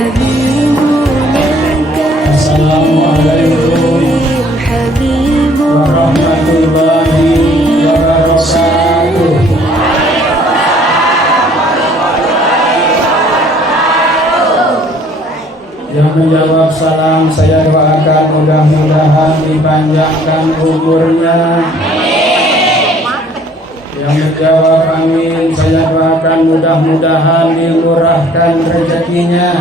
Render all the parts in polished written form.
Assalamualaikum warahmatullahi wabarakatuh. Yang menjawab salam saya doakan mudah-mudahan dipanjangkan umurnya. Yang menjawab amin saya doakan mudah-mudahan dimurahkan rezekinya.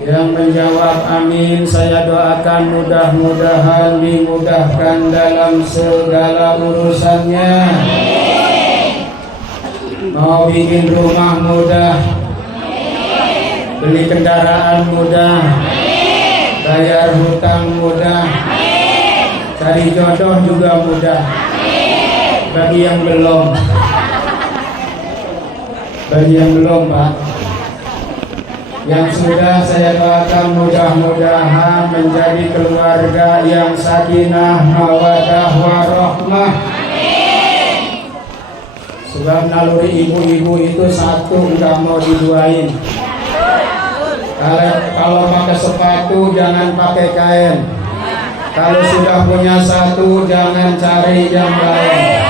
Yang menjawab amin saya doakan mudah-mudahan dimudahkan dalam segala urusannya. Mau bikin rumah mudah, beli kendaraan mudah, bayar hutang mudah, cari jodoh juga mudah. Bagi yang belum, Pak. Yang sudah saya doakan mudah-mudahan menjadi keluarga yang sakinah, mawaddah, warahmah. Sebab naluri ibu-ibu itu satu, nggak mau diduain. Kalau pakai sepatu jangan pakai kain. Kalau sudah punya satu jangan cari yang lain.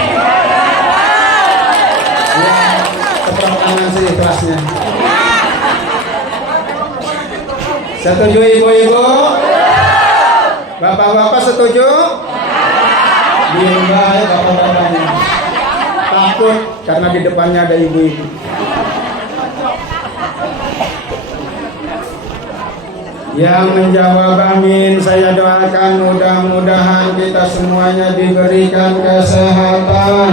Ya, tepuk tangan sih ikhlasnya. Setuju ibu-ibu? Bapak-bapak setuju? Diam baik bapak-bapaknya. Takut karena di depannya ada ibu-ibu. Yang menjawab amin saya doakan mudah-mudahan kita semuanya diberikan kesehatan.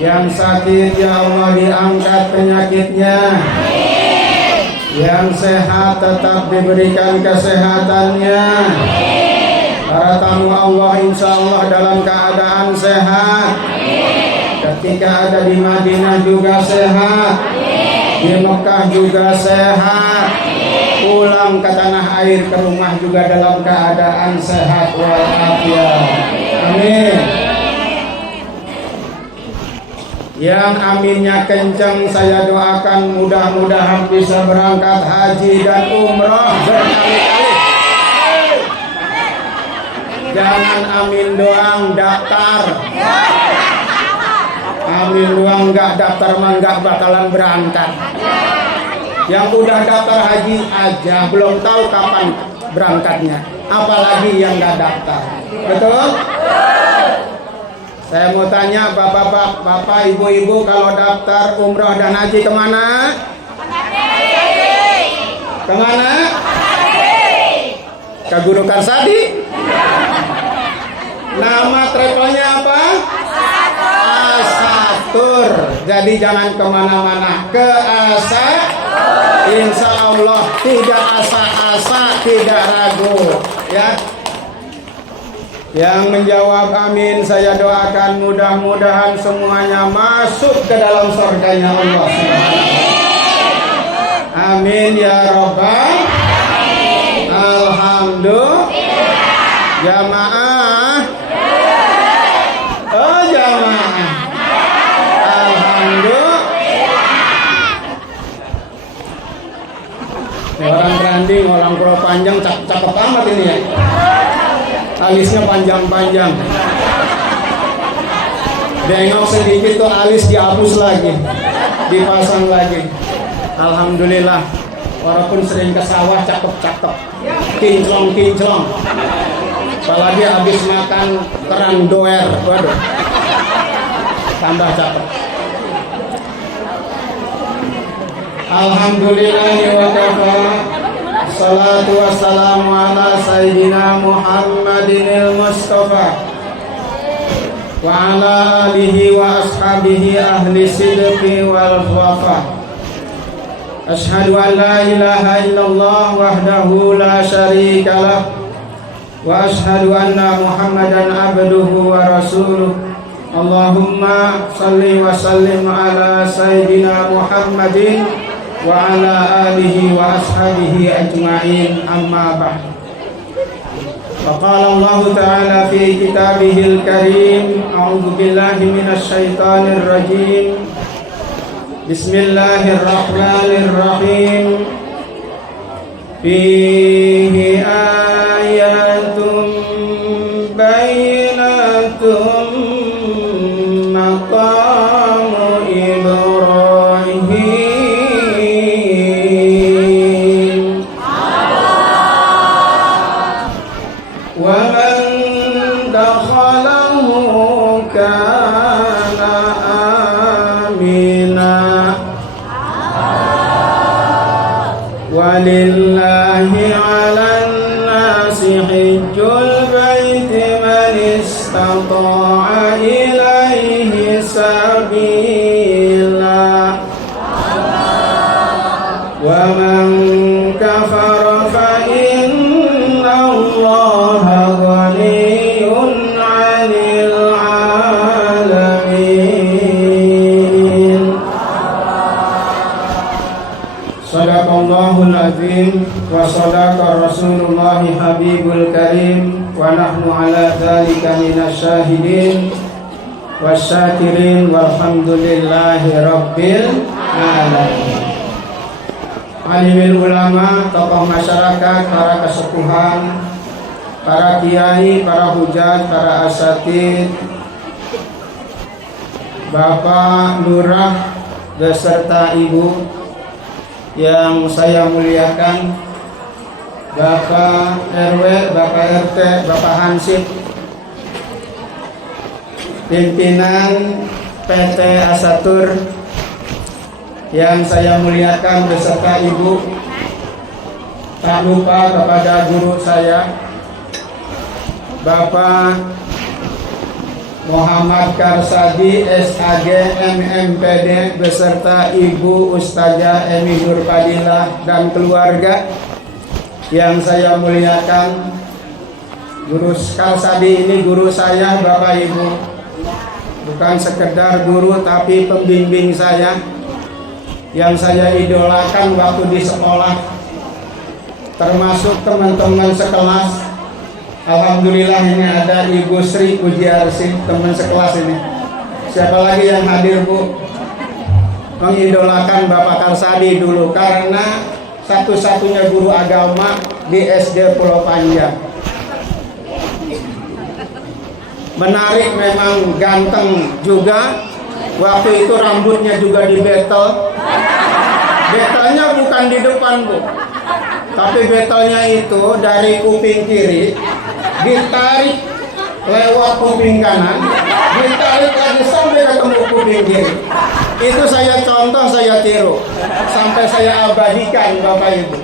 Yang sakit ya Allah diangkat penyakitnya. Yang sehat tetap diberikan kesehatannya. Para tamu Allah insya Allah dalam keadaan sehat. Ketika ada di Madinah juga sehat. Di Mekah juga sehat. Pulang ke tanah air ke rumah juga dalam keadaan sehat walafiat. Amin. Yang aminnya kencang saya doakan mudah-mudahan bisa berangkat haji dan umroh berkali-kali. Jangan amin doang daftar. Amin doang nggak daftar mah nggak bakalan berangkat. Yang udah daftar haji aja belum tahu kapan berangkatnya, apalagi yang nggak daftar. Betul? Saya mau tanya bapak, ibu-ibu, kalau daftar umroh dan haji kemana? Kemana? Ke Guru Karsadi? Nama travelnya apa? Asatur. Jadi jangan kemana-mana, ke Asatur. Insya Allah tidak asa-asa, tidak ragu, ya. Yang menjawab amin saya doakan mudah-mudahan semuanya masuk ke dalam surganya Allah. Amin ya Rabbal. Alhamdulillah. Jamaah. Oh jamaah. Alhamdulillah. Orang branding, orang pro panjang, cakep amat ini ya. Alisnya panjang-panjang. Dengok sedikit tuh alis dihapus lagi, dipasang lagi. Alhamdulillah. Walaupun sering ke sawah cakep-cakep, kinclong-kinclong. Apalagi habis makan kerang doer, waduh, tambah cakep. Alhamdulillah wa kafa. Salatu wassalamu ala sayyidina Muhammadinil Mustafa wa ala alihi wa ashabihi ahli sidqi wal wafa. Ashhadu an la ilaha illallah wahdahu la syarika lah wa ashhadu anna Muhammadan abduhu wa rasuluh. Allahumma salli wa sallim ala sayyidina Muhammadin wa ala alihi wa ashabihi ajma'in, amma ba'd. Faqala Allah Ta'ala fi kitabihil karim, a'udzu billahi minasy syaithanir rajim. Bismillahirrahmanirrahim. Fihi ayatun bayyinatun maqamu Ibrahim wa man dakhalahu kana amina walillahi 'alan nasi hajjul baiti man istata'a ilaihi sabila wa man kafara fa inna Allaha ghaniyyun 'anil 'alamin. Sadaqallahul azim wa sadaqa Rasulullah Habibul Karim wa nahnu ala dzalika minasyahidin wasyakirin walhamdulillahi rabbil alamin. Alimil ulama, tokoh masyarakat, para kesepuhan, para kiai, para hujat, para asatid, Bapak Lurah beserta Ibu yang saya muliakan, Bapak RW, Bapak RT, Bapak Hansip, pimpinan PT Asatur yang saya muliakan beserta Ibu, tak lupa kepada guru saya, Bapak Muhammad Karsadi SAG MMPD beserta Ibu Ustazah Emi Nurfadilah dan keluarga yang saya muliakan. Guru Karsadi ini guru saya, Bapak Ibu, bukan sekedar guru tapi pembimbing saya yang saya idolakan waktu di sekolah, termasuk teman-teman sekelas. Alhamdulillah ini ada Ibu Sri Pujiarsi, teman sekelas ini. Siapa lagi yang hadir, Bu? Mengidolakan Bapak Karsadi dulu karena satu-satunya guru agama di SD Pulau Panjang. Menarik, memang ganteng juga. Waktu itu rambutnya juga dibetel. Betelnya bukan di depan, Bu, tapi betelnya itu dari kuping kiri ditarik lewat kuping kanan, ditarik lagi sampai ketemu kuping kiri. Itu saya contoh, saya tiru, sampai saya abadikan, Bapak Ibu.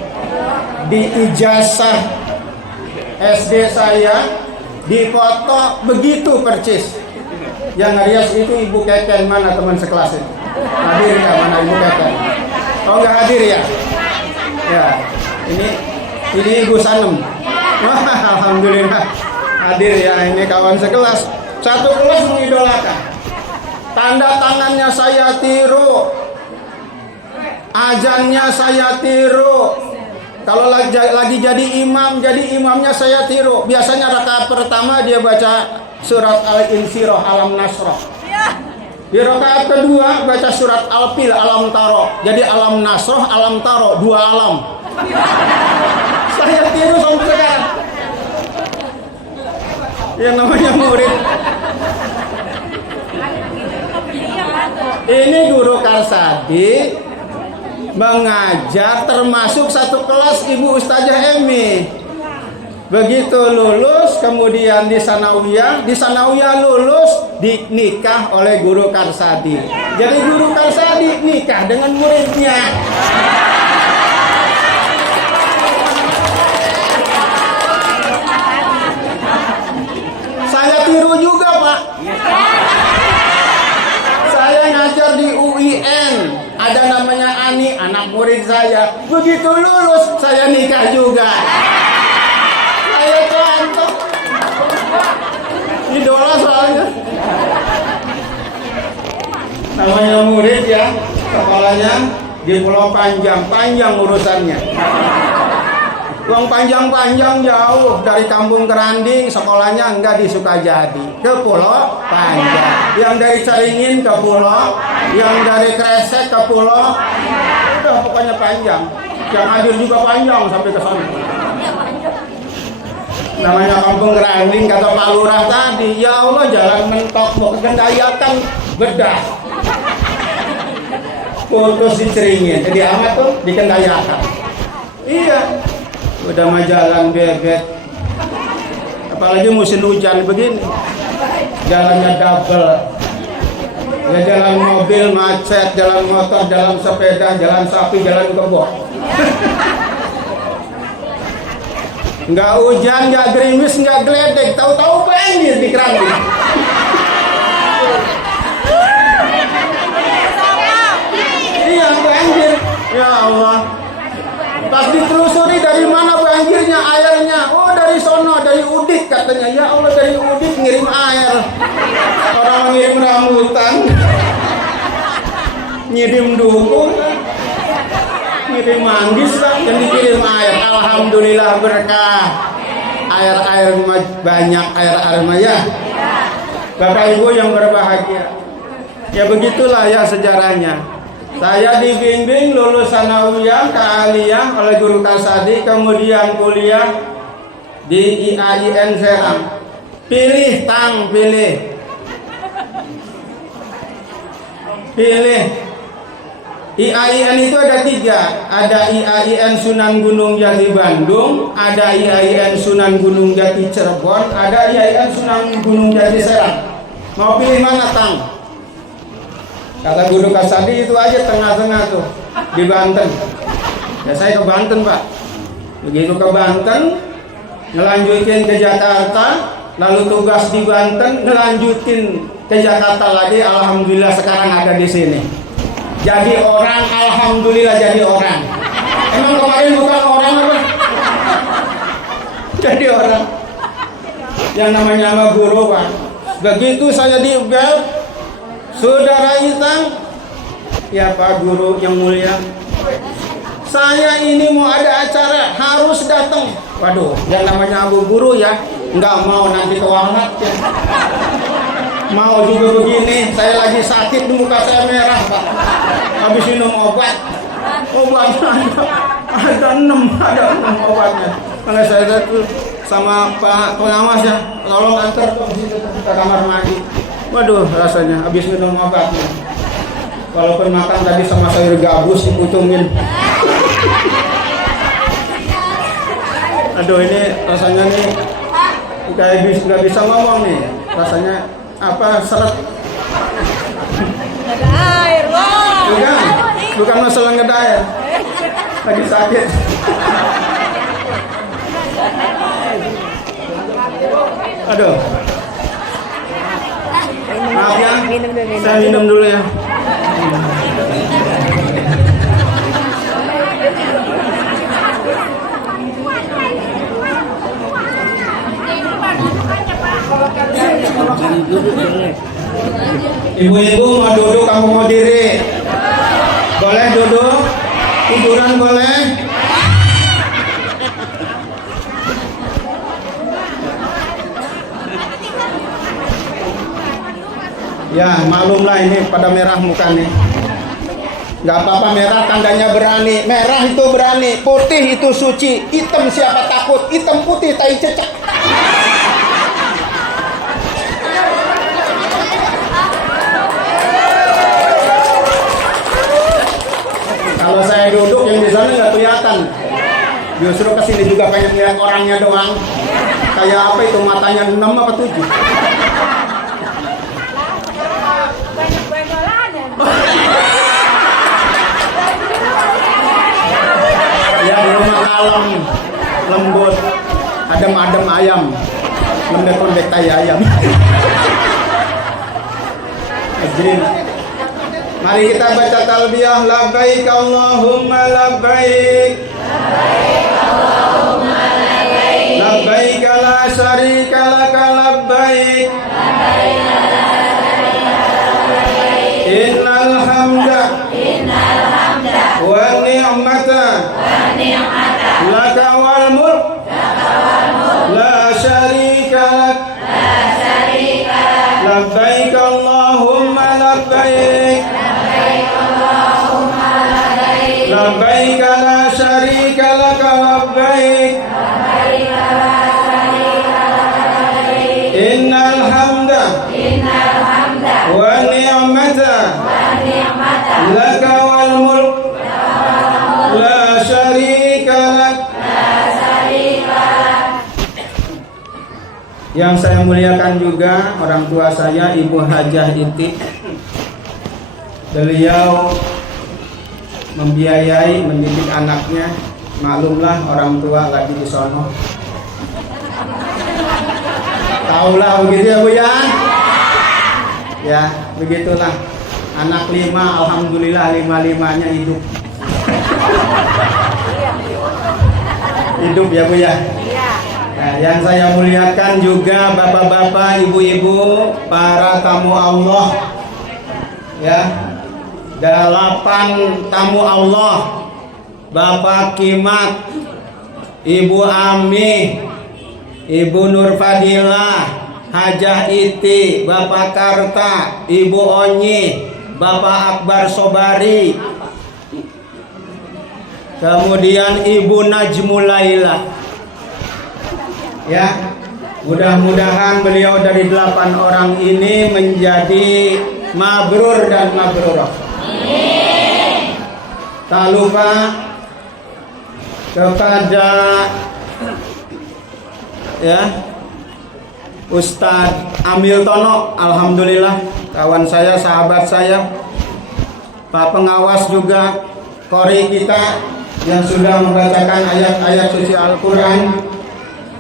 Di ijazah SD saya dipoto begitu percis. Yang ngerias itu Ibu Keken, mana teman sekelas itu? Hadir ya, mana Ibu Keken? Oh, nggak hadir ya? Ya, ini Ibu Sanem. Wah, alhamdulillah hadir ya, ini kawan sekelas. Satu kelas mengidolakan. Tanda tangannya saya tiru, azannya saya tiru. Kalau lagi jadi imam, jadi imamnya saya tiru. Biasanya rakaat pertama dia baca surat Al-Insyirah, Alam Nasrah. Di rakaat kedua baca surat Al-Fil, Alam Taro. Jadi Alam Nasrah, Alam Taro, dua alam. Saya tiru sampai sekarang. Yang namanya murid. Ini guru Karsadi mengajar termasuk satu kelas Ibu Ustazah Emi. Begitu lulus, kemudian di Sanawiyah lulus, dinikah oleh guru Karsadi. Jadi guru Karsadi nikah dengan muridnya. Saya tiru juga, Pak. Saya ngajar di UIN, ada namanya Ani, anak murid saya. Begitu lulus, saya nikah juga. Saya contoh. Idola soalnya. Namanya murid ya, kepalanya di Pulau Panjang, panjang urusannya. Uang panjang-panjang jauh dari Kampung Keranding, sekolahnya enggak di Sukajadi, ke Pulau Panjang. Yang dari Caringin ke Pulau, yang dari Kresek ke Pulau, udah pokoknya panjang. Yang hadir juga panjang sampai ke sana. Namanya Kampung Keranding, kata Pak Lurah tadi, ya Allah jalan mentok mau ke Kendayakan bedah. Putus di Caringin, jadi amat tuh di Kendayakan. Iya. Udah mah jalan bebek, apalagi musim hujan begini, jalannya double, ya jalan mobil macet, jalan motor, jalan sepeda, jalan sapi, jalan kebo. Nggak hujan, nggak gerimis, nggak geledek, tahu-tahu banjir di Keranding. Iya banjir, ya Allah. Pas ditelusuri dari mana banjirnya, airnya, oh dari sono, dari Udik katanya. Ya Allah, dari Udik ngirim air. Orang ngirim rambutan, ngirim dukung, ngirim manggis lah, dan dikirim air. Alhamdulillah berkah. Air banyak, air ya. Bapak Ibu yang berbahagia. Ya begitulah ya sejarahnya. Saya dibimbing lulus sanawiyah ke aliyah oleh guru Kasadi, kemudian kuliah di IAIN Serang. Pilih. IAIN itu ada 3. Ada IAIN Sunan Gunung Jati Bandung, ada IAIN Sunan Gunung Jati Cirebon, ada IAIN Sunan Gunung Jati Serang. Mau pilih mana, Tang? Kata guru Kasadi itu aja tengah-tengah tuh di Banten. Ya saya ke Banten Pak. Begitu ke Banten, ngelanjutin ke Jakarta, lalu tugas di Banten, ngelanjutin ke Jakarta lagi. Alhamdulillah sekarang ada di sini. Jadi orang, alhamdulillah jadi orang. Emang kemarin bukan orang apa? Jadi orang. Yang namanya sama guru Pak. Begitu saya di UGM, Saudara Itang, ya Pak Guru yang mulia, saya ini mau ada acara, harus datang. Waduh, yang namanya Abu Guru ya, nggak mau nanti kewalat ya. Mau juga begini, saya lagi sakit, muka saya merah Pak. Habis minum obatnya ada 6 obatnya. Karena saya tuh sama Pak pengawas ya, tolong antar ke kamar mandi. Waduh, rasanya habis minum obatnya. Walaupun makan tadi sama sayur gabus dipucungin. Aduh, ini rasanya nih nggak bisa ngomong nih. Rasanya apa? Seret. Ada air, wow. Bukan masalah nggak ada air. Lagi sakit. Aduh. Maaf ya, saya minum dulu ya. Ibu-ibu mau duduk, kamu mau diri? Boleh duduk? Tiduran boleh? Ya maklumlah ini pada merah muka nih. Gak apa-apa merah, tandanya berani. Merah itu berani, putih itu suci. Hitam siapa takut, hitam putih tai cecak. Kalau saya duduk yang di sana nggak kelihatan. Justru kesini juga pengen lihat orangnya doang. Kayak apa itu, matanya 6 apa 7? Ya di rumah kalem, lembut, adem-adem ayam, lembek-lembek tai ayam. Ajrin. Mari kita baca talbiyah. Labbaik Allahumma labbaik, labbaik la syarika laka labbaik, innal hamda wa ni'mata laka wal mulk saya muliakan juga orang tua saya, Ibu Hajah Iti. Beliau membiayai mendidik anaknya. Maklumlah orang tua lagi di sono. Taulah begitu ya Bu ya. Ya begitulah. Anak 5, alhamdulillah 5-5-nya hidup. Hidup ya Bu ya. Nah, yang saya muliakan juga bapak-bapak, ibu-ibu, para tamu Allah. Ya. 8 tamu Allah. Bapak Kimat, Ibu Ami, Ibu Nur Fadilah, Hajah Iti, Bapak Karta, Ibu Onyi, Bapak Akbar Sobari, kemudian Ibu Najmulaila. Ya, mudah-mudahan beliau dari 8 orang ini menjadi mabrur dan mabrurah. Tak lupa kepada ya Ustadz Amil Tono, alhamdulillah kawan saya, sahabat saya, Pak pengawas juga, kori kita yang sudah membacakan ayat-ayat suci Al-Quran.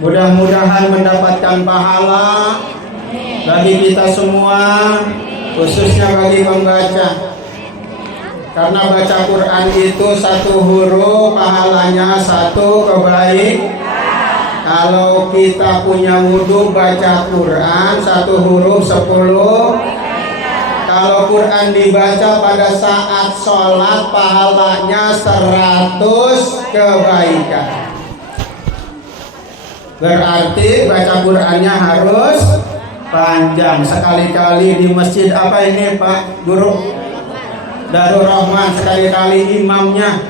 Mudah-mudahan mendapatkan pahala bagi kita semua, khususnya bagi pembaca. Karena baca Quran itu 1 huruf pahalanya 1 kebaikan. Kalau kita punya wudhu baca Quran 1 huruf 10. Kalau Quran dibaca pada saat sholat pahalanya 100 kebaikan. Berarti baca Qurannya harus panjang. Sekali-kali di masjid apa ini Pak Guru? Darul Rahman, sekali-kali imamnya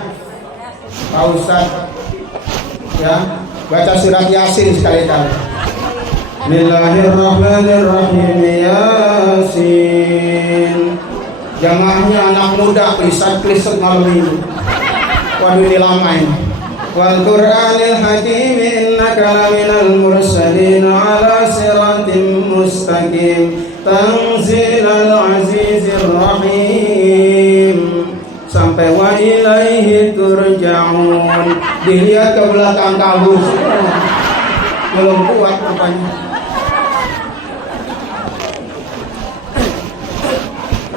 Pak Ustadz ya baca surat Yasin sekali-kali. Bismillahirrahmanirrahim. Yasin. Jamaahnya anak muda, please malam ini. Waduh ini lama ini. Wal Qur'anil Hakim innaka laminal mursalin ala siratim mustaqim tanzilal azizir rahim sampai wa ilaihi turja'un. Dilihat ke belakang kamu belum kuat rupanya.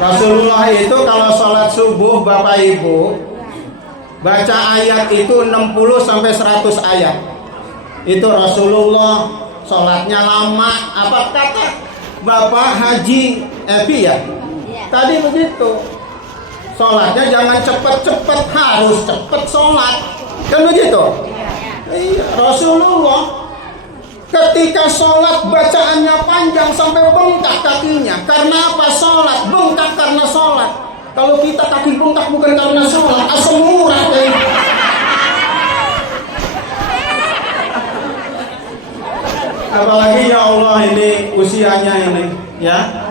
Rasulullah itu kalau sholat subuh Bapak Ibu baca ayat itu 60 sampai 100 ayat. Itu Rasulullah sholatnya lama. Apa kata Bapak Haji Epi ya? Tadi begitu. Sholatnya jangan cepet-cepet, harus cepet sholat. Kan begitu? Iya, Rasulullah ketika sholat bacaannya panjang sampai bengkak kakinya. Karena apa? Sholat bengkak karena sholat. Kalau kita kaki bengkak bukan karena sholat, asam urat ya. Apalagi ya Allah ini usianya ini ya.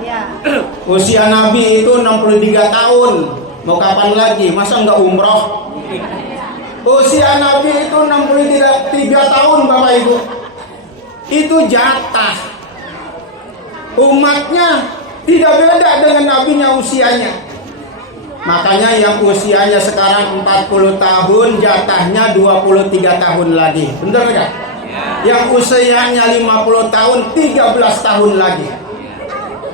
Usia Nabi itu 63 tahun. Mau kapan lagi? Masa nggak umroh? Usia Nabi itu 63 tahun Bapak Ibu. Itu jatah. Umatnya tidak beda dengan nabinya usianya. Makanya yang usianya sekarang 40 tahun jatahnya 23 tahun lagi. Benar nggak? Yang usianya 50 tahun 13 tahun lagi.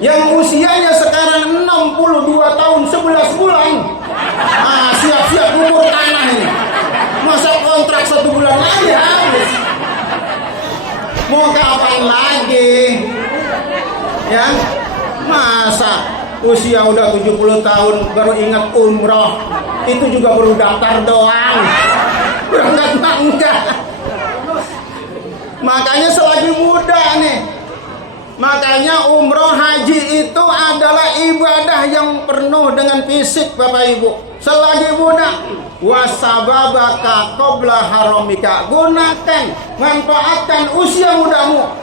Yang usianya sekarang 62 tahun 11 bulan. Ah, siap-siap umur tanah ini. Masa kontrak 1 bulan lagi habis. Mau kapan lagi? Ya, masa usia udah 70 tahun baru ingat umroh. Itu juga baru daftar doang. Berangkat enggak. Makanya selagi muda nih. Makanya umroh haji itu adalah ibadah yang penuh dengan fisik Bapak Ibu. Selagi muda, wasababaka qabla haramika. Gunakan, manfaatkan usia mudamu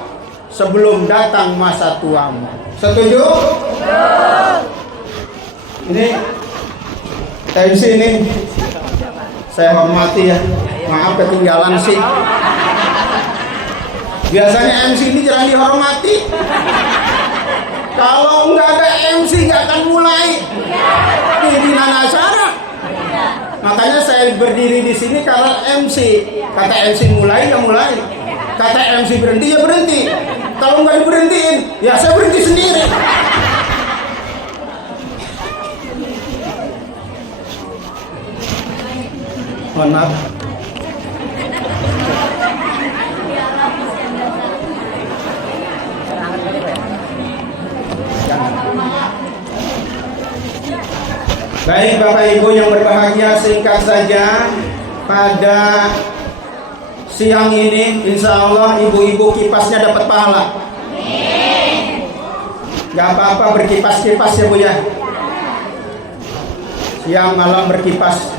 sebelum datang masa tuamu. Setuju? Ini MC ini saya hormati ya. Maaf ketinggalan sih. Biasanya MC ini jarang dihormati. Kalau nggak ada MC nggak akan mulai pimpinan acara. Makanya saya berdiri di sini karena MC. Kata MC mulai ya mulai. Kata MC berhenti ya berhenti. Kalau nggak diberhentiin, ya saya berhenti sendiri. Mohon maaf. Baik Bapak Ibu yang berbahagia, singkat saja pada siang ini insya Allah ibu-ibu kipasnya dapat pahala. Gak apa-apa berkipas-kipas ya Bu ya. Siang malam berkipas.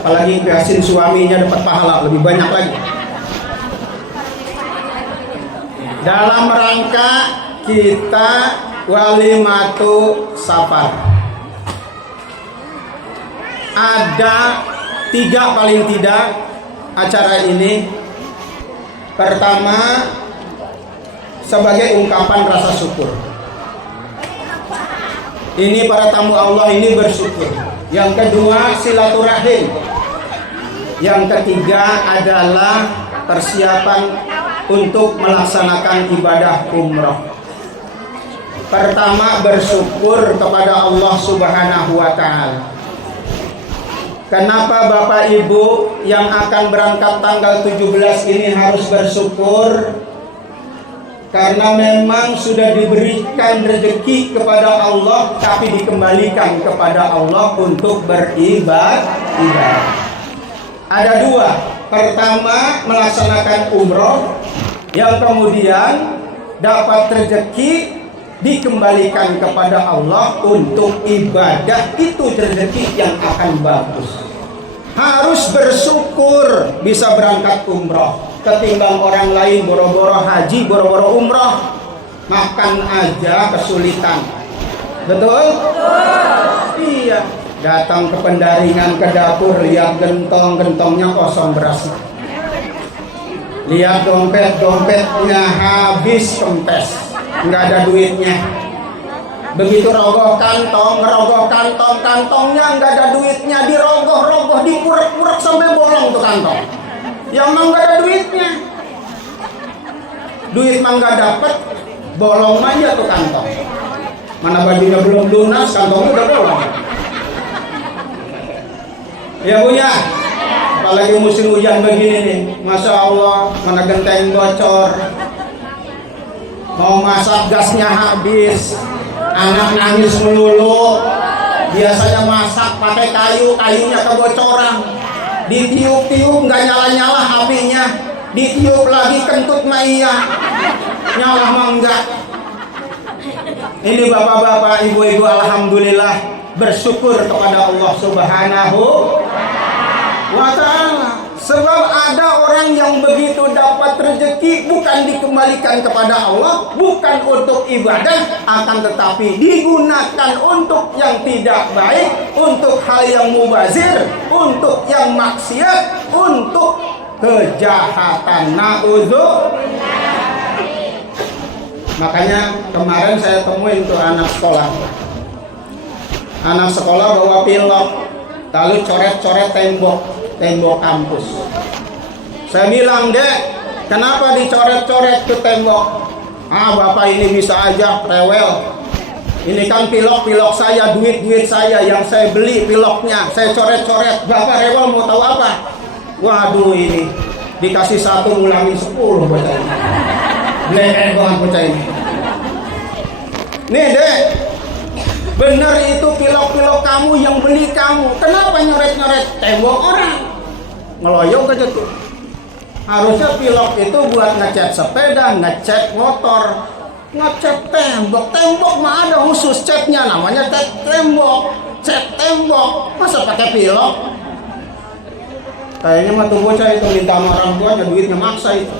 Apalagi biasin suaminya dapat pahala lebih banyak lagi. Dalam rangka kita walimatu safar, ada 3 paling tidak acara ini. Pertama, sebagai ungkapan rasa syukur. Ini para tamu Allah ini bersyukur. Yang kedua, silaturahim. Yang ketiga adalah persiapan untuk melaksanakan ibadah umroh. Pertama, bersyukur kepada Allah Subhanahu wa Ta'ala. Kenapa Bapak Ibu yang akan berangkat tanggal 17 ini harus bersyukur? Karena memang sudah diberikan rezeki kepada Allah, tapi dikembalikan kepada Allah untuk beribadah. Ada 2. Pertama, melaksanakan umroh, yang kemudian dapat rezeki dikembalikan kepada Allah untuk ibadah. Itu rezeki yang akan bagus. Harus bersyukur bisa berangkat umroh, ketimbang orang lain boro-boro haji, boro-boro umroh, makan aja kesulitan. Betul? Iya. Datang ke pendaringan, ke dapur, lihat gentong-gentongnya kosong beras. Lihat dompetnya habis kempes, nggak ada duitnya. Begitu rogoh kantong, kantongnya nggak ada duitnya, dirogoh-rogoh, dipurek-purek sampai bolong tuh kantong. Yang mah nggak ada duitnya, duit mah nggak dapet, bolong aja tuh kantong. Mana bajunya belum lunas, kantongnya udah bolong. Ya Bu ya, apalagi musim hujan begini nih, Masya Allah, mana genteng bocor, mau masak gasnya habis, anak nangis melulu. Biasanya masak pakai kayunya kebocoran, ditiup-tiup nggak nyala-nyala apinya, ditiup lagi kentut maya, nyala mah enggak. Ini bapak-bapak, ibu-ibu, alhamdulillah bersyukur kepada Allah Subhanahu wa Ta'ala. Sebab ada orang yang begitu dapat rezeki bukan dikembalikan kepada Allah, bukan untuk ibadah, akan tetapi digunakan untuk yang tidak baik, untuk hal yang mubazir, untuk yang maksiat, untuk kejahatan. Na'udzubillah. Makanya kemarin saya temuin tuh anak sekolah. Anak sekolah bawa pilok, lalu coret-coret tembok kampus. Saya bilang, Dek, kenapa dicoret-coret ke tembok? Ah, Bapak ini bisa aja rewel. Ini kan pilok saya, duit saya yang saya beli piloknya, saya coret-coret. Bapak rewel mau tahu apa? Waduh, ini dikasih 1 ngulangin 10 bocah ini. Bleek banget bocah ini. Nih, Dek, bener itu pilok-pilok kamu yang beli kamu. Kenapa nyoret-nyoret tembok orang? Ngeloyok aja tuh. Harusnya pilok itu buat ngecat sepeda, ngecat motor, ngecat tembok. Tembok mah ada khusus catnya, namanya cat tembok. Cat tembok, masa pakai pilok? Kayaknya mah tuh bocah itu minta sama orang tuanya, duitnya maksa itu.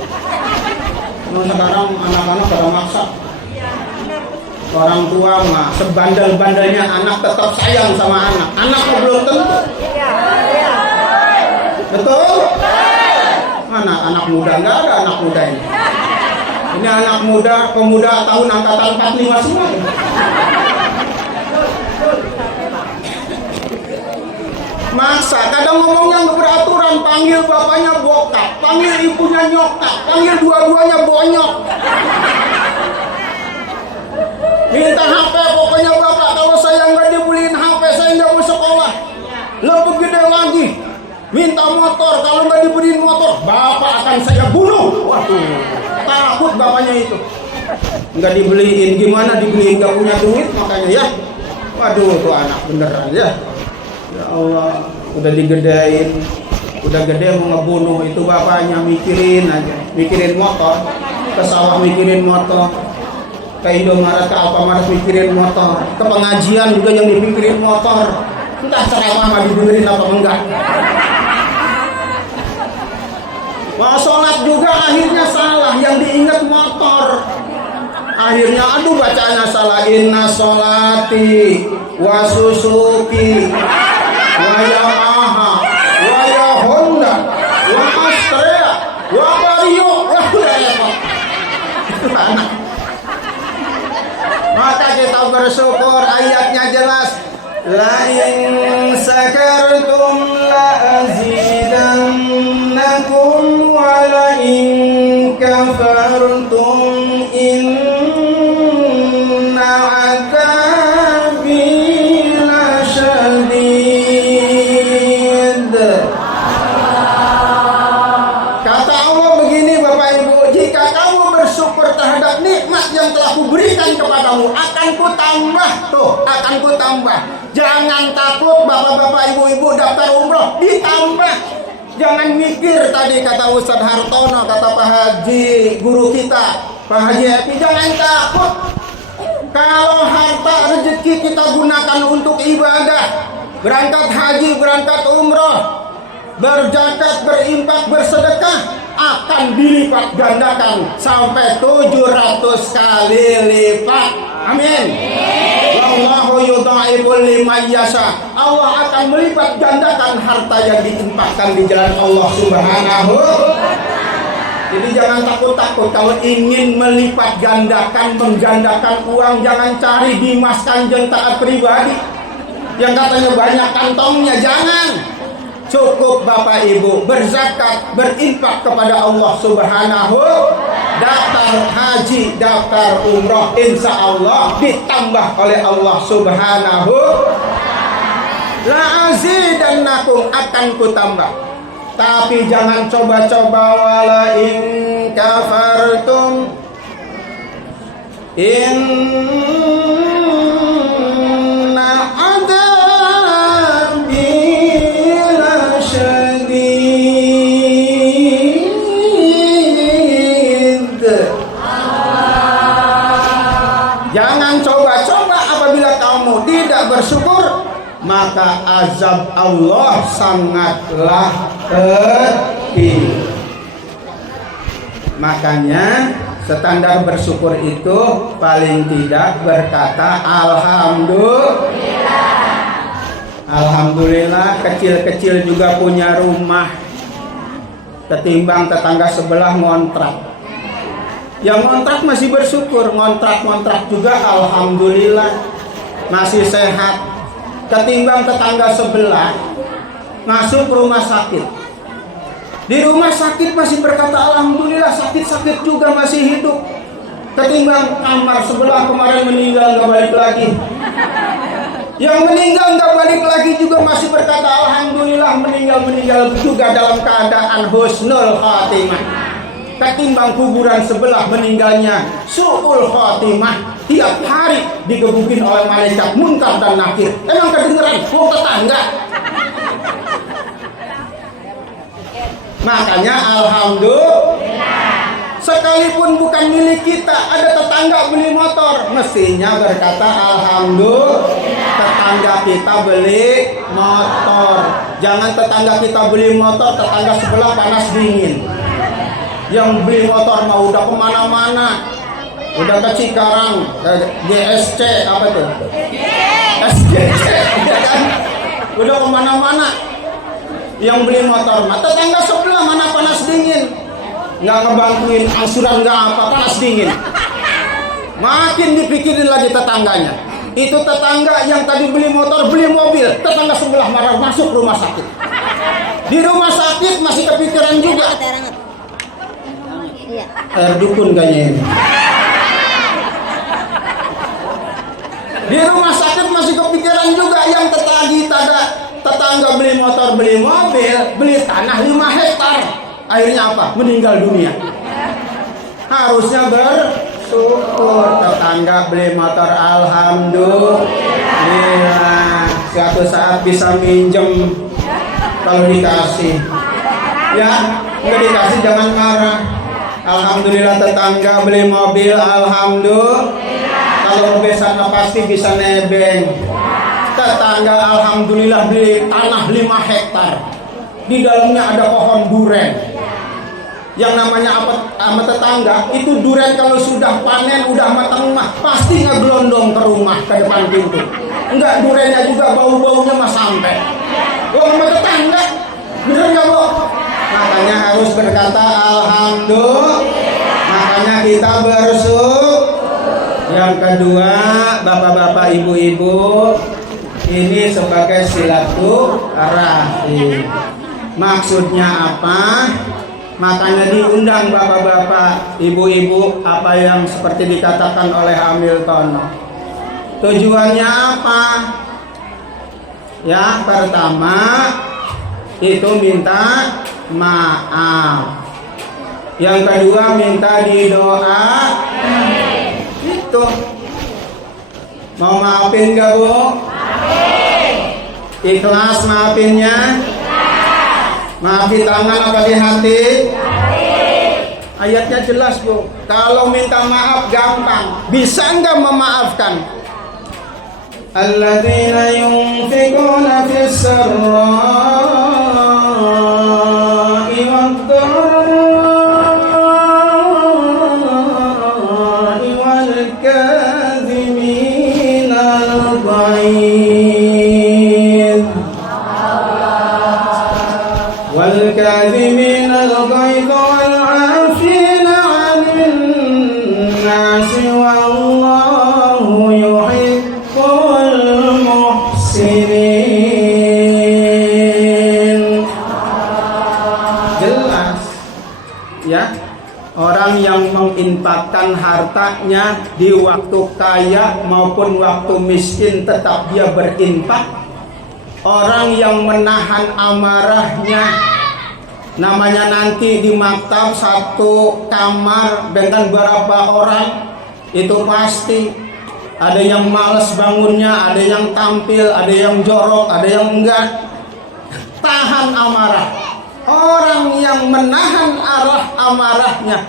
Nah, sekarang anak-anak pada maksa. Orang tua mah sebandel-bandelnya anak tetap sayang sama anak. Anak mah belum tentu. Betul? Mana anak muda? Nggak ada anak muda ini. Ini anak muda, pemuda tahun angkatan 45 semua. Masa kadang ngomongnya nggak beraturan, panggil bapaknya bokap, panggil ibunya nyokap, panggil dua-duanya bonyok. Minta HP, pokoknya bapak kalau saya nggak dibeliin HP saya nggak mau sekolah. Lebih gede lagi, minta motor, kalau nggak dibeliin motor bapak akan saya bunuh. Waduh, takut bapaknya itu. Nggak dibeliin, gimana dibeliin, nggak punya duit makanya ya. Waduh, tuh anak beneran ya. Ya Allah, udah digedein, udah gede mau ngebunuh itu bapaknya, mikirin aja, mikirin motor, ke sawah mikirin motor, ke Indomaret, ke Alfamaret mikirin motor, ke pengajian juga yang dipikirin motor, entah ceramah mah didengerin apa enggak. Mau sholat juga akhirnya salah, yang diingat motor. Akhirnya aduh bacanya salah, inna sholati wa susuki wa Yamaha wa Honda wa Astrea wa Vario. Wah, udah repot. Maka kita bersyukur, ayatnya jelas. La in sakartum la azidannakum wa la in kafartum inna adzabi lasyadid. Kata Allah begini Bapak Ibu, jika kamu bersyukur terhadap nikmat yang telah kuberikan kepadamu, akan kutambah tuh, akan kutambah. Jangan takut bapak-bapak, ibu-ibu daftar umroh ditambah. Jangan mikir tadi kata Ustadz Hartono, kata Pak Haji guru kita, Pak Haji Epi, jangan takut. Kalau harta rezeki kita gunakan untuk ibadah, berangkat haji, berangkat umroh, berzakat, berimpak, bersedekah, akan dilipat gandakan sampai 700 kali lipat. Amin. Wallahu yudha'iful liman yasha. Allah akan melipat gandakan harta yang diinfakkan di jalan Allah Subhanahu. Jadi jangan takut-takut kalau ingin melipat gandakan, menggandakan uang, jangan cari Dimas Kanjeng taat pribadi yang katanya banyak kantongnya, jangan. Cukup Bapak Ibu berzakat, berinfak kepada Allah Subhanahu, daftar haji, daftar umroh, insya Allah ditambah oleh Allah Subhanahu. La azidannakum, akan kutambah. Tapi jangan coba-coba, wala in kafartum inna adzabi lasyadid. Jangan coba-coba, apabila kamu tidak bersyukur maka azab Allah sangatlah pedih. Makanya standar bersyukur itu paling tidak berkata alhamdulillah. Alhamdulillah, kecil-kecil juga punya rumah, ketimbang tetangga sebelah ngontrak. Yang ngontrak masih bersyukur, ngontrak juga alhamdulillah masih sehat, ketimbang tetangga sebelah masuk rumah sakit. Di rumah sakit masih berkata alhamdulillah, sakit-sakit juga masih hidup, ketimbang kamar sebelah kemarin meninggal nggak balik lagi. Yang meninggal nggak balik lagi juga masih berkata alhamdulillah, meninggal juga dalam keadaan husnul khatimah, ketimbang kuburan sebelah meninggalnya su'ul khatimah, tiap hari digebukin oleh malaikat munkar dan nakir. Emang kedengeran wong tetangga. Makanya alhamdulillah, sekalipun bukan milik kita, ada tetangga beli motor, mestinya berkata alhamdulillah. Tetangga kita beli motor, jangan tetangga kita beli motor, tetangga sebelah panas dingin. Yang beli motor mau udah kemana-mana, udah ke Cikarang, GSC apa tuh? SGC, ya kan? Udah kemana-mana. Yang beli motor, mah tetangga sebelah mana panas dingin. nggak ngebantuin angsuran, nggak apa, panas dingin. Makin dipikirin lagi tetangganya. Itu tetangga yang tadi beli motor, beli mobil, tetangga sebelah marah masuk rumah sakit. Di rumah sakit masih kepikiran juga. Air dukun kayaknya ini. Di rumah sakit masih kepikiran juga yang tetangga beli motor, beli mobil, beli tanah 5 hektar. Akhirnya apa? Meninggal dunia. Harusnya bersyukur. Tetangga beli motor, alhamdulillah. Suatu saat bisa minjem kalau dikasih. Ya, nggak dikasih jangan marah. Alhamdulillah tetangga beli mobil, alhamdulillah. Kalau besarnya pasti bisa nebeng. Tetangga alhamdulillah beli tanah 5 hektar. Di dalamnya ada pohon duren. Yang namanya apa tetangga itu duren kalau sudah panen udah matang mah pasti ngegelondong ke rumah ke depan pintu. Enggak, durennya juga bau-baunya mah sampai. Wah, sama tetangga. Bener nggak, Bu? Makanya harus berkata alhamdulillah. Makanya kita bersyukur. Yang kedua, bapak-bapak, ibu-ibu, ini sebagai silaturahim. Maksudnya apa? Makanya diundang bapak-bapak, ibu-ibu, apa yang seperti dikatakan oleh Hamilton. Tujuannya apa? Ya, pertama itu minta maaf. Yang kedua minta didoa. Itu. Mau maafin gak, Bu? Ikhlas maafinnya? Maaf di tangan apa di hati? Ayatnya jelas, Bu. Kalau minta maaf gampang. Bisa enggak memaafkan? Alladzina yunfiquna fis sarra'i wad-dharra'i wal kadhimina al-ghaidh والكاظمين الغيظ والعافين عن الناس والله يحب المحسنين. Jelas ya, orang yang menginfakkan hartanya di waktu kaya maupun waktu miskin tetap dia berinfak. Orang yang menahan amarahnya, namanya nanti di maktab satu kamar dengan berapa orang, itu pasti ada yang malas bangunnya, ada yang tampil, ada yang jorok, ada yang enggak. Tahan amarah. Orang yang menahan amarahnya,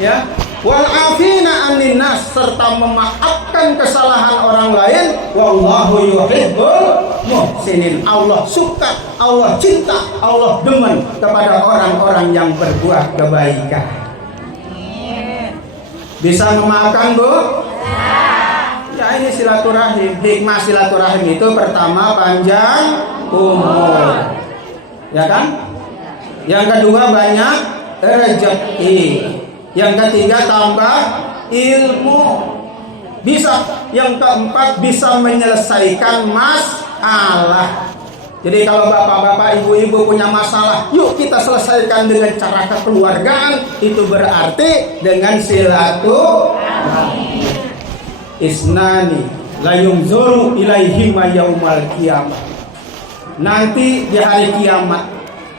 ya, wal afina anin nas, serta memaafkan kesalahan orang lain, wallahu yuhibbul muhsinin. Allah suka, Allah cinta, Allah demen kepada orang-orang yang berbuat kebaikan. Bisa memaafkan, Bu? Ya, ini silaturahim. Hikmah silaturahim itu pertama panjang umur, ya kan? Yang kedua banyak rezeki. Yang ketiga tambah ilmu. Bisa. Yang keempat bisa menyelesaikan masalah. Jadi kalau bapak-bapak, ibu-ibu punya masalah, yuk kita selesaikan dengan cara kekeluargaan. Itu berarti dengan silaturahim. Isnani la yunzuru ilaihima yaumal qiyamah. Nanti di hari kiamat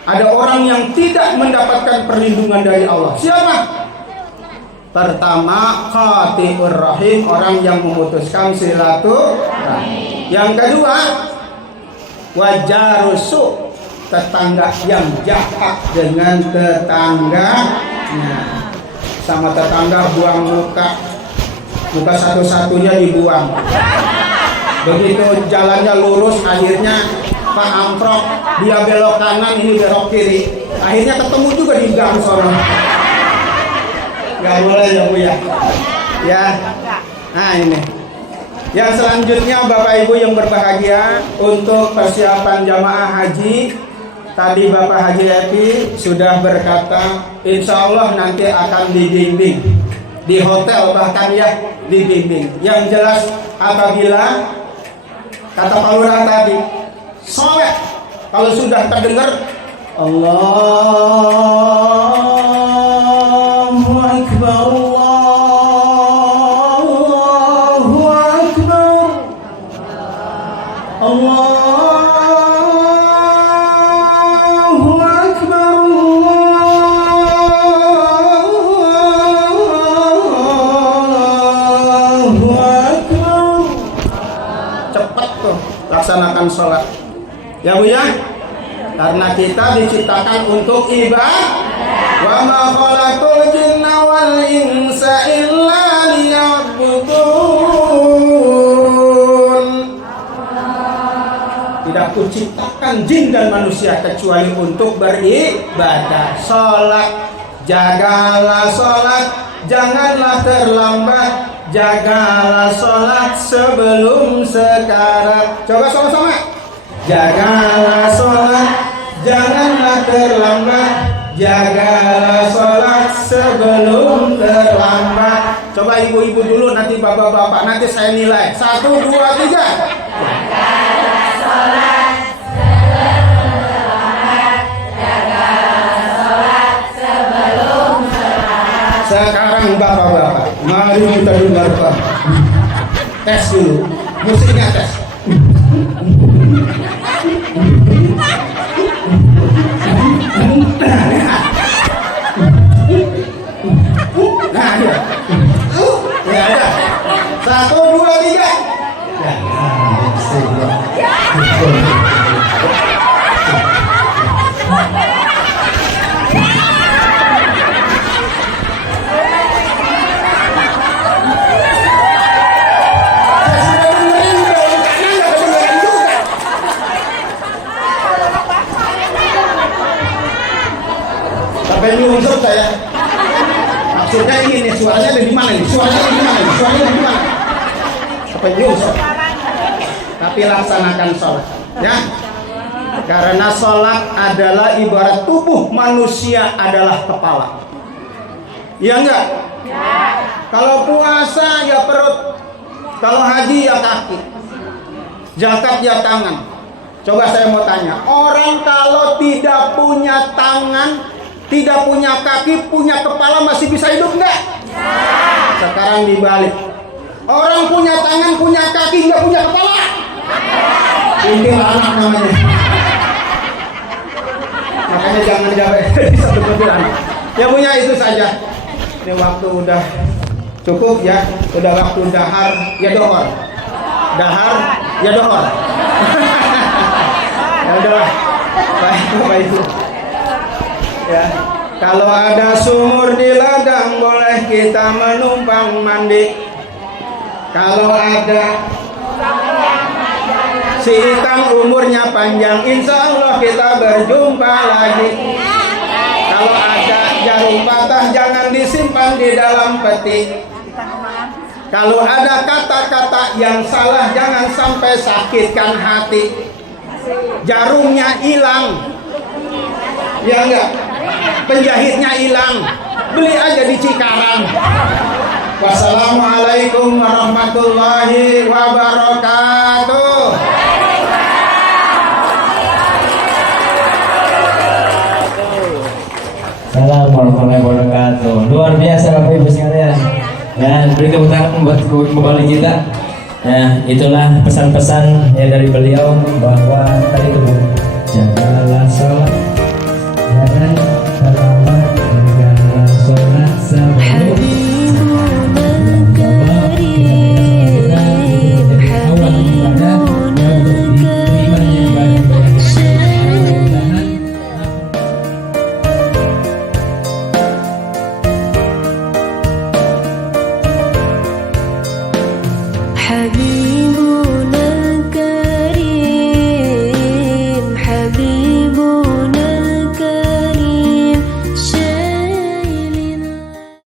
ada orang yang tidak mendapatkan perlindungan dari Allah. Siapa? Pertama, qati'ur rahim, orang yang memutuskan silaturahim. Yang kedua, wajarusu, tetangga yang jahat dengan tetangganya. Sama tetangga buang muka satu-satunya dibuang. Begitu jalannya lurus, akhirnya Pak Amprok, dia belok kanan, ini belok kiri. Akhirnya ketemu juga di gang sono. Gak boleh ya, Bu, ya. Ya. Nah, ini. Yang selanjutnya Bapak Ibu yang berbahagia, untuk persiapan jamaah haji Tadi Bapak Haji Epi sudah berkata, insya Allah nanti akan dibimbing di hotel, bahkan ya dibimbing. Yang jelas apabila kata Pak Lurah tadi, sholat kalau sudah terdengar Allahu Akbar, Allahu Akbar, Allahu Akbar, Allahu Akbar. Cepat tuh laksanakan sholat. Ya Bu ya, karena kita diciptakan untuk ibadah. Wa ma khalaqul jinna wal insa illa liya'budun. Tidak kuciptakan jin dan manusia kecuali untuk beribadah. Sholat, jagalah sholat, janganlah terlambat. Jagalah sholat sebelum sekarang. Coba sama-sama. Jagalah sholat, janganlah terlambat. Jagalah sholat sebelum terlambat. Coba ibu-ibu dulu, nanti bapak-bapak, nanti saya nilai. 1, 2, 3. Jagalah sholat sebelum terlambat. Jagalah sholat sebelum terlambat. Sekarang bapak-bapak, mari kita dengarkan. Tes dulu, musiknya tes. Nah, ya. Ya ada. 1, 2, 3. Sampai nyungsep saya. Maksudnya ini nih, suaranya ada di mana nih? Suaranya di mana? Suaranya di mana? Sampai nyungsep. Tapi laksanakan sholat, ya. Karena sholat adalah ibarat tubuh manusia adalah kepala. Iya enggak? Ya. Kalau puasa ya perut, kalau haji ya kaki, zakat ya tangan. Coba saya mau tanya, orang kalau tidak punya tangan, tidak punya kaki, punya kepala masih bisa hidup enggak? Ya. Sekarang dibalik. Orang punya tangan, punya kaki, enggak punya kepala. Ini anak namanya. Makanya jangan bisa betul anak. Ya punya itu saja. Ini waktu udah cukup ya. Udah waktu dahar ya dohor. Dahar ya dohor. Ya udahlah. Baik itu. Ya, kalau ada sumur di ladang boleh kita menumpang mandi. Kalau ada si hitam umurnya panjang, insya Allah kita berjumpa lagi. Kalau ada jarum patah jangan disimpan di dalam peti. Kalau ada kata-kata yang salah jangan sampai sakitkan hati. Jarumnya hilang, ya enggak? Penjahitnya hilang, beli aja di Cikarang. Wassalamualaikum warahmatullahi wabarakatuh. Assalamualaikum warahmatullahi wabarakatuh. Luar biasa Bapak Ibu sekalian. Dan beri tepuk tangan buat kembali kita. Nah, itulah pesan-pesan yang dari beliau bahwa tadi itu jagalah sholat, jangan